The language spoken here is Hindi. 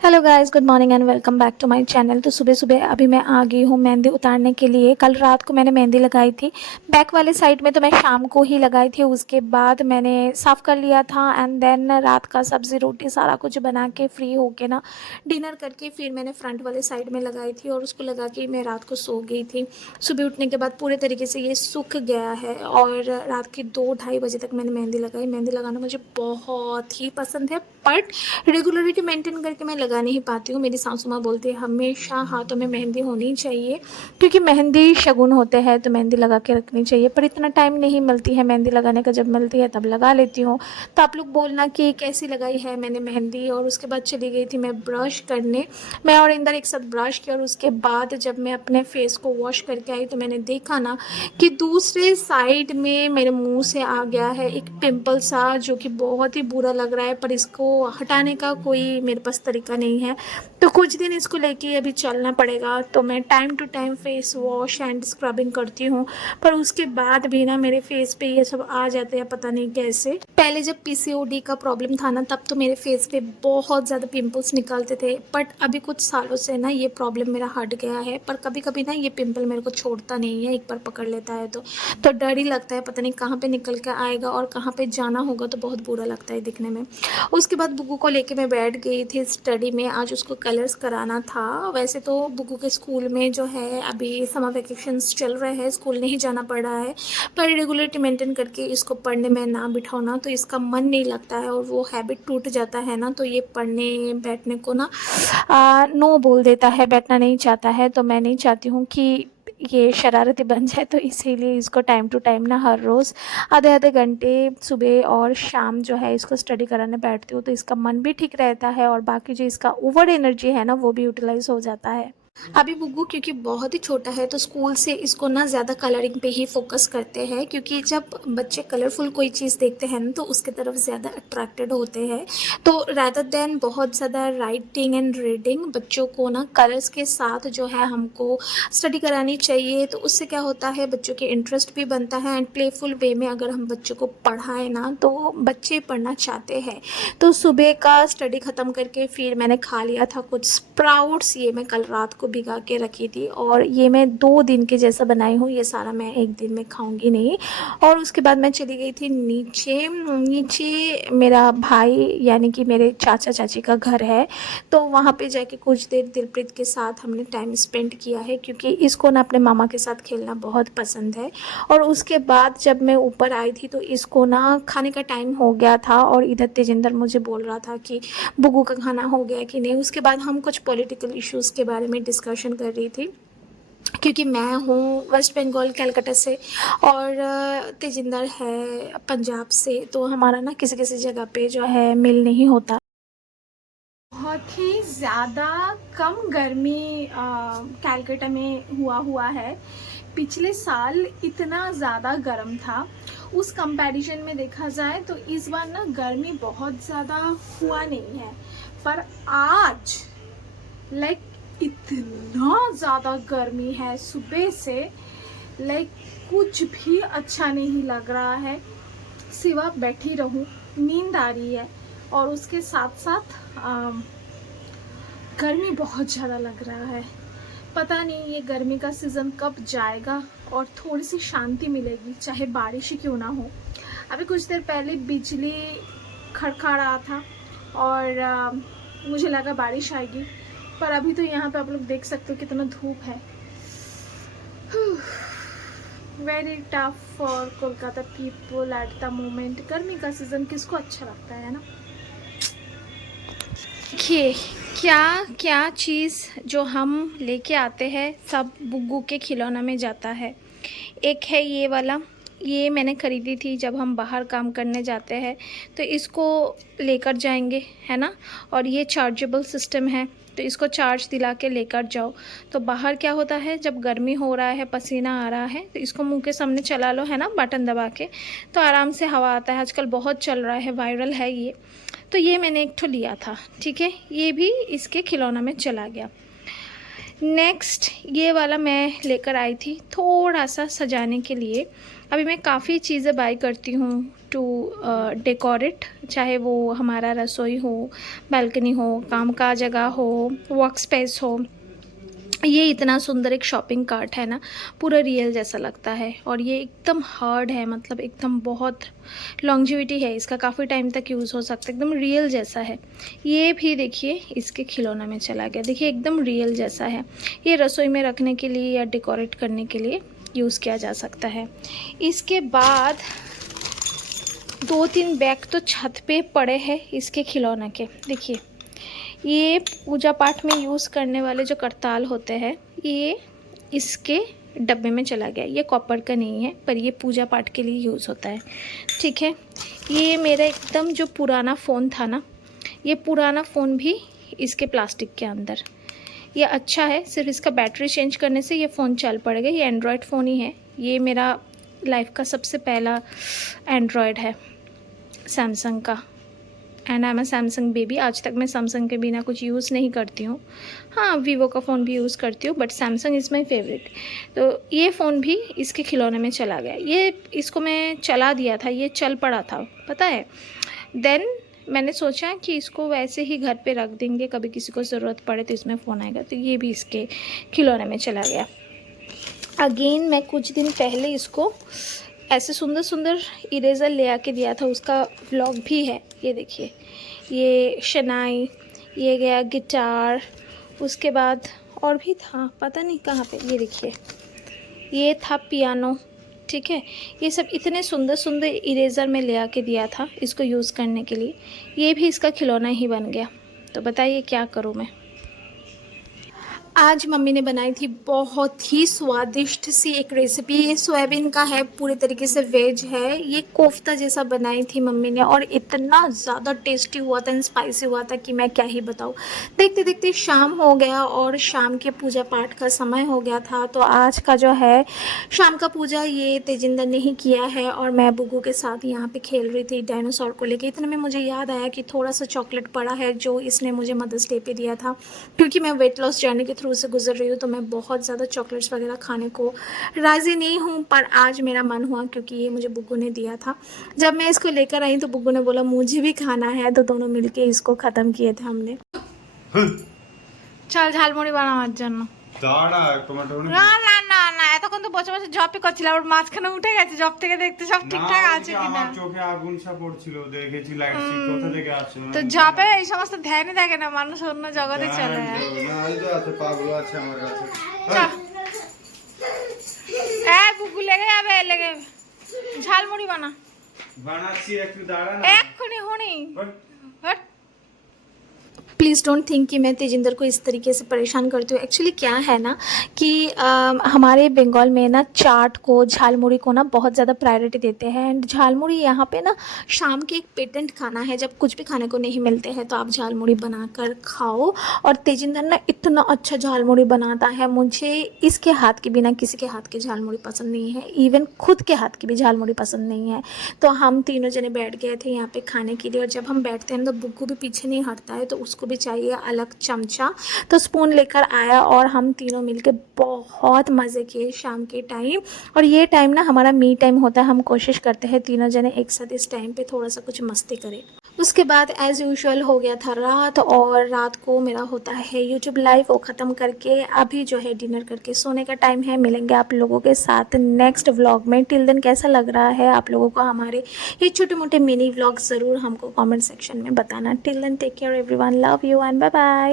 Hello guys, good morning and welcome back to my channel. तो सुबह सुबह अभी मैं आ गई हूँ मेहंदी उतारने के लिए। कल रात को मैंने मेहंदी लगाई थी बैक वाले साइड में, तो मैं शाम को ही लगाई थी। उसके बाद मैंने साफ़ कर लिया था एंड देन रात का सब्ज़ी रोटी सारा कुछ बना के फ्री होके ना डिनर करके फिर मैंने फ्रंट वाले साइड में लगाई थी और उसको लगा के मैं रात को सो गई थी। सुबह उठने के बाद पूरे तरीके से ये सूख गया है और रात के 2-2:30 बजे तक मैंने मेहंदी लगाई। मेहंदी लगाना मुझे बहुत ही पसंद है, बट रेगुलरिटी मेंटेन करके मैं लगा नहीं पाती हूँ। मेरी सासू माँ बोलती है हमेशा हाथों में मेहंदी होनी चाहिए, क्योंकि मेहंदी शगुन होते हैं तो मेहंदी लगा के रखनी चाहिए। पर इतना टाइम नहीं मिलती है मेहंदी लगाने का, जब मिलती है तब लगा लेती हूँ। तो आप लोग बोलना कि कैसी लगाई है मैंने मेहंदी। और उसके बाद चली गई थी मैं ब्रश करने। मैं और इंदर एक साथ ब्रश किया और उसके बाद जब मैं अपने फेस को वॉश करके आई तो मैंने देखा ना कि दूसरे साइड में मेरे मुंह से आ गया है एक पिंपल सा, जो कि बहुत ही बुरा लग रहा है। पर इसको हटाने का कोई मेरे पास तरीका नहीं है, तो कुछ दिन इसको लेके अभी चलना पड़ेगा। तो मैं time to time face wash and scrubbing करती हूँ, पर उसके बाद भी ना मेरे फेस पे ये सब आ जाते हैं, पता नहीं कैसे। पहले जब पीसीओडी का प्रॉब्लम था ना, तब तो मेरे फेस पे बहुत ज़्यादा पिंपल्स निकलते थे, बट अभी कुछ सालों से ना ये प्रॉब्लम मेरा हट गया है। पर कभी कभी ना ये पिंपल मेरे को छोड़ता नहीं है, एक बार पकड़ लेता है तो डर ही लगता है, पता नहीं कहाँ पे निकल के आएगा और कहाँ पे जाना होगा, तो बहुत बुरा लगता है दिखने में। उसके बाद बुग्गू को लेके मैं बैठ गई थी स्टडी में। आज उसको कलर्स कराना था। वैसे तो बुग्गू के स्कूल में जो है अभी समर वेकेशंस चल रहे हैं, स्कूल नहीं जाना पड़ रहा है, पर रेगुलरिटी मेंटेन करके इसको पढ़ने में ना बिठाओ ना तो इसका मन नहीं लगता है और वो हैबिट टूट जाता है ना, तो ये पढ़ने बैठने को ना नो बोल देता है, बैठना नहीं चाहता है। तो मैं नहीं चाहती हूँ कि ये शरारती बन जाए, तो इसीलिए इसको टाइम टू टाइम ना हर रोज़ आधे आधे घंटे सुबह और शाम जो है इसको स्टडी कराने बैठती हूँ, तो इसका मन भी ठीक रहता है और बाकी जो इसका ओवर एनर्जी है ना वो भी यूटिलाइज हो जाता है। अभी बुग्गू क्योंकि बहुत ही छोटा है तो स्कूल से इसको ना ज़्यादा कलरिंग पे ही फोकस करते हैं, क्योंकि जब बच्चे कलरफुल कोई चीज़ देखते हैं ना तो उसके तरफ ज़्यादा अट्रैक्टेड होते हैं। तो रादर देन बहुत ज़्यादा राइटिंग एंड रीडिंग, बच्चों को ना कलर्स के साथ जो है हमको स्टडी करानी चाहिए। तो उससे क्या होता है, बच्चों के इंटरेस्ट भी बनता है एंड प्लेफुल वे में अगर हम बच्चों को पढ़ाएं ना तो बच्चे पढ़ना चाहते हैं। तो सुबह का स्टडी ख़त्म करके फिर मैंने खा लिया था कुछ स्प्राउट्स। ये मैं कल रात को भिगा के रखी थी और ये मैं 2 दिन के जैसा बनाई हूँ, ये सारा मैं एक दिन में खाऊंगी नहीं। और उसके बाद मैं चली गई थी नीचे। नीचे मेरा भाई यानी कि मेरे चाचा चाची का घर है, तो वहाँ पे जाके कुछ देर दिलप्रीत के साथ हमने टाइम स्पेंड किया है, क्योंकि इसको ना अपने मामा के साथ खेलना बहुत पसंद है। और उसके बाद जब मैं ऊपर आई थी तो इसको ना खाने का टाइम हो गया था और इधर तेजिंदर मुझे बोल रहा था कि बुग्गू का खाना हो गया कि नहीं। उसके बाद हम कुछ पॉलिटिकल इश्यूज़ के बारे में डिस्कशन कर रही थी, क्योंकि मैं हूँ वेस्ट बंगाल कलकत्ता से और तेजिंदर है पंजाब से, तो हमारा ना किसी किसी जगह पे जो है मिल नहीं होता। बहुत ही ज़्यादा कम गर्मी कलकत्ता में हुआ है। पिछले साल इतना ज़्यादा गर्म था, उस कंपैरिजन में देखा जाए तो इस बार ना गर्मी बहुत ज़्यादा हुआ नहीं है। पर आज लाइक इतना ज़्यादा गर्मी है सुबह से, लाइक कुछ भी अच्छा नहीं लग रहा है, सिवा बैठी रहूं, नींद आ रही है और उसके साथ साथ गर्मी बहुत ज़्यादा लग रहा है। पता नहीं ये गर्मी का सीज़न कब जाएगा और थोड़ी सी शांति मिलेगी, चाहे बारिश ही क्यों ना हो। अभी कुछ देर पहले बिजली खड़खड़ा रहा था और मुझे लगा बारिश आएगी, पर अभी तो यहाँ पे आप लोग देख सकते हो कितना धूप है। Very tough for Kolkata people at the moment. गर्मी का सीज़न किसको अच्छा लगता है ना। देखिए क्या क्या चीज़ जो हम लेके आते हैं सब बुग्गू के खिलौना में जाता है। एक है ये वाला, ये मैंने ख़रीदी थी जब हम बाहर काम करने जाते हैं, तो इसको लेकर जाएंगे है ना। और ये चार्जेबल सिस्टम है, तो इसको चार्ज दिला के लेकर जाओ। तो बाहर क्या होता है, जब गर्मी हो रहा है पसीना आ रहा है तो इसको मुंह के सामने चला लो है ना, बटन दबा के, तो आराम से हवा आता है। आजकल बहुत चल रहा है, वायरल है ये। तो ये मैंने एक ठो लिया था, ठीक है, ये भी इसके खिलौना में चला गया। नेक्स्ट ये वाला मैं लेकर आई थी थोड़ा सा सजाने के लिए। अभी मैं काफ़ी चीज़ें बाय करती हूँ टू डेकोरेट, चाहे वो हमारा रसोई हो, बालकनी हो, काम का जगह हो, वर्क स्पेस हो। ये इतना सुंदर एक शॉपिंग कार्ट है ना, पूरा रियल जैसा लगता है। और ये एकदम हार्ड है, मतलब एकदम बहुत लॉन्जिविटी है इसका, काफ़ी टाइम तक यूज़ हो सकता है, एकदम रियल जैसा है। ये भी देखिए इसके खिलौना में चला गया, देखिए एकदम रियल जैसा है। ये रसोई में रखने के लिए या डेकोरेट करने के लिए यूज़ किया जा सकता है। इसके बाद 2-3 बैग तो छत पे पड़े हैं इसके खिलौना के। देखिए ये पूजा पाठ में यूज़ करने वाले जो करताल होते हैं, ये इसके डब्बे में चला गया। ये कॉपर का नहीं है, पर ये पूजा पाठ के लिए यूज़ होता है, ठीक है। ये मेरा एकदम जो पुराना फ़ोन था ना, ये पुराना फ़ोन भी इसके प्लास्टिक के अंदर। ये अच्छा है, सिर्फ इसका बैटरी चेंज करने से ये फ़ोन चल पड़ेगा। ये एंड्रॉयड फ़ोन ही है, ये मेरा लाइफ का सबसे पहला एंड्रॉयड है सैमसंग का, and I am a Samsung baby. आज तक मैं सैमसंग के बिना कुछ यूज़ नहीं करती हूँ। हाँ, वीवो का फ़ोन भी यूज़ करती हूँ, but Samsung is my favourite. तो ये फ़ोन भी इसके खिलौने में चला गया। ये इसको मैं चला दिया था, ये चल पड़ा था, पता है। देन मैंने सोचा कि इसको वैसे ही घर पे रख देंगे, कभी किसी को ज़रूरत पड़े तो इसमें फ़ोन आएगा, तो ये भी इसके खिलौने में चला गया। अगेन मैं कुछ दिन पहले इसको ऐसे सुंदर सुंदर इरेज़र ले आके दिया था, उसका व्लॉग भी है। ये देखिए, ये शनाई, ये गया गिटार, उसके बाद और भी था, पता नहीं कहाँ पे। ये देखिए, ये था पियानो, ठीक है। ये सब इतने सुंदर सुंदर इरेज़र में ले आके दिया था इसको यूज़ करने के लिए। ये भी इसका खिलौना ही बन गया। तो बताइए क्या करूँ मैं। आज मम्मी ने बनाई थी बहुत ही स्वादिष्ट सी एक रेसिपी। ये सोयाबीन का है, पूरे तरीके से वेज है। ये कोफ्ता जैसा बनाई थी मम्मी ने, और इतना ज़्यादा टेस्टी हुआ था, स्पाइसी हुआ था कि मैं क्या ही बताऊँ। देखते देखते शाम हो गया और शाम के पूजा पाठ का समय हो गया था। तो आज का जो है शाम का पूजा ये तेजिंदर ने ही किया है, और मैं बुग्गू के साथ यहाँ पे खेल रही थी डायनासोर को लेके। इतने में मुझे याद आया कि थोड़ा सा चॉकलेट पड़ा है जो इसने मुझे मदर्स डे पे दिया था। क्योंकि मैं वेट लॉस जर्नी के थ्रू से गुजर रही हूँ, तो मैं बहुत ज़्यादा चॉकलेट्स वगैरह खाने को राज़ी नहीं हूँ, पर आज मेरा मन हुआ क्योंकि ये मुझे बुग्गू ने दिया था। जब मैं इसको लेकर आई तो बुग्गू ने बोला मुझे भी खाना है, तो दोनों मिलके इसको ख़त्म किए थे हमने। चल ঝালমুড়ি বানানোর জন্য দাঁড়া টমেটো না না না না এতক্ষণ তো বসে বসে জবই করছিলাম, আর মাঝখানে উঠে গেছে জব থেকে দেখতে সব ঠিকঠাক আছে কিনা। আমার চোখে আগুন সা পড়ছিল, দেখেছি লাইট ঠিক কোথা থেকে আসছে। তো জবে এই সমস্ত ধ্যানই থাকে না, মানুষ অন্য জগতে চলে যায়। না এই যে আছে পাগল আছে আমার কাছে। এই বুগু লেগে যাবে, লেগে ঝালমুড়ি বানাচ্ছি, একটু দাঁড়া না এক্ষুনি হুনি। प्लीज़ डोंट थिंक कि मैं तेजिंदर को इस तरीके से परेशान करती हूँ। एक्चुअली क्या है ना कि हमारे बंगाल में ना चाट को, झालमुड़ी को ना बहुत ज़्यादा प्रायोरिटी देते हैं। एंड झालमुड़ी यहाँ पे ना शाम के एक पेटेंट खाना है, जब कुछ भी खाने को नहीं मिलते हैं तो आप झालमुड़ी बनाकर खाओ। और तेजिंदर ना इतना अच्छा झालमुड़ी बनाता है, मुझे इसके हाथ के बिना किसी के हाथ की झालमुड़ी पसंद नहीं है, इवन खुद के हाथ की भी झालमुड़ी पसंद नहीं है। तो हम तीनों जने बैठ गए थे यहाँ पे खाने के लिए, और जब हम बैठते हैं तो बुग्गू भी पीछे नहीं हटता है, तो उसको भी चाहिए अलग चमचा। तो स्पून लेकर आया और हम तीनों मिलके बहुत मज़े किए शाम के टाइम। और ये टाइम ना हमारा मी टाइम होता है, हम कोशिश करते हैं तीनों जने एक साथ इस टाइम पे थोड़ा सा कुछ मस्ती करें। उसके बाद एज़ यूजुअल हो गया था रात, और रात को मेरा होता है यूट्यूब लाइव, वो ख़त्म करके अभी जो है डिनर करके सोने का टाइम है। मिलेंगे आप लोगों के साथ नेक्स्ट व्लॉग में। टिल देन कैसा लग रहा है आप लोगों को हमारे ये छोटे मोटे मिनी व्लॉग, ज़रूर हमको कमेंट सेक्शन में बताना। Till then take care everyone, love you and bye bye.